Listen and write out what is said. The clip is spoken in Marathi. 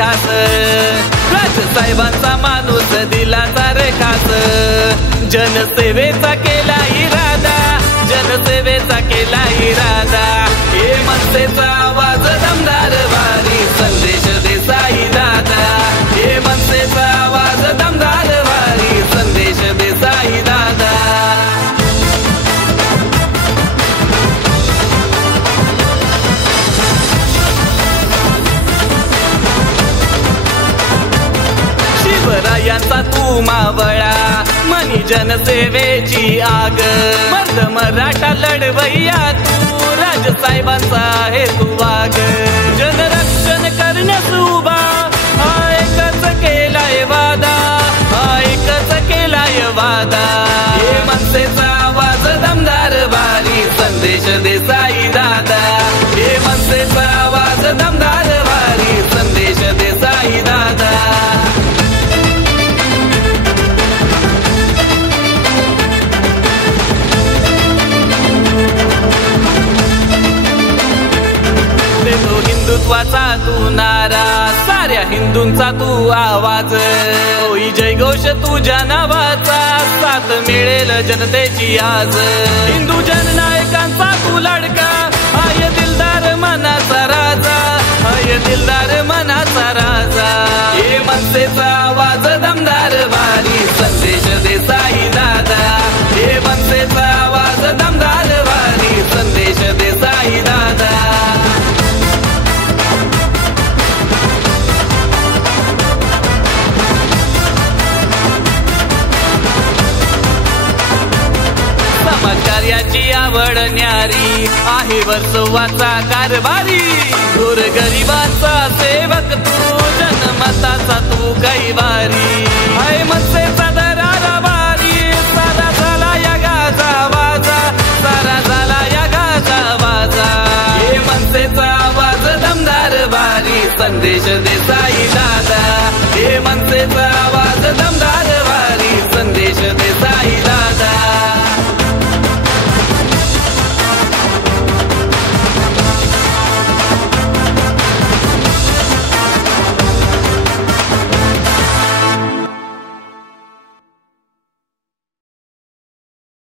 खास राजसाहेबांचा माणूस दिलाचा रे खास जनसेवेचा केला इरादा जनसेवेचा केला इरादा हे मनसेचा आवाज दमदार भारी संदेश देसाई दादा हे मनसेचा आवाज दमदार भारी संदेश देसाई दादा शिवरायांचा तू मावळा मनी जनसेवेची आग मर्द मराठा लढवैया तू राजसाहेबांचा हे तू वाघ जनरक्षण करण्यास उभा हा एकच केलाय वादा हा एकच केलाय वादा हे मनसेचा आवाज दमदार भारी संदेश देसाई दादा हे मनसेचा आवाज दमदार भारी संदेश देसाई दादा हिंदुत्वाचा तू नारा साऱ्या हिंदूंचा तू आवाज होई जयघोष तुझ्या नावाचा साथ मिळेल जनतेची आज हिंदू जननायकांचा तू लाडका हाय दिलदार मनाचा राजा हाय दिलदार मनाचा राजा हे मनसेचा आवाज दमदार भारी संदेश देसाई दादा हे मनसेचा आवाज दमदार भारी संदेश देसाई दादा समाजकार्याची आवड न्यारी आहे वर्सोवाचा कारभारी गोरगरिबांचा सेवक तू जनमताचा तू कैवारी आहे मनसेचा दरारा भारी सारा झाला या गाजा वाजा सारा झाला या गाजा वाजा हे मनसेचा आवाज दमदार भारी संदेश देसाई दादा हे मनसेचा आवाज दमदार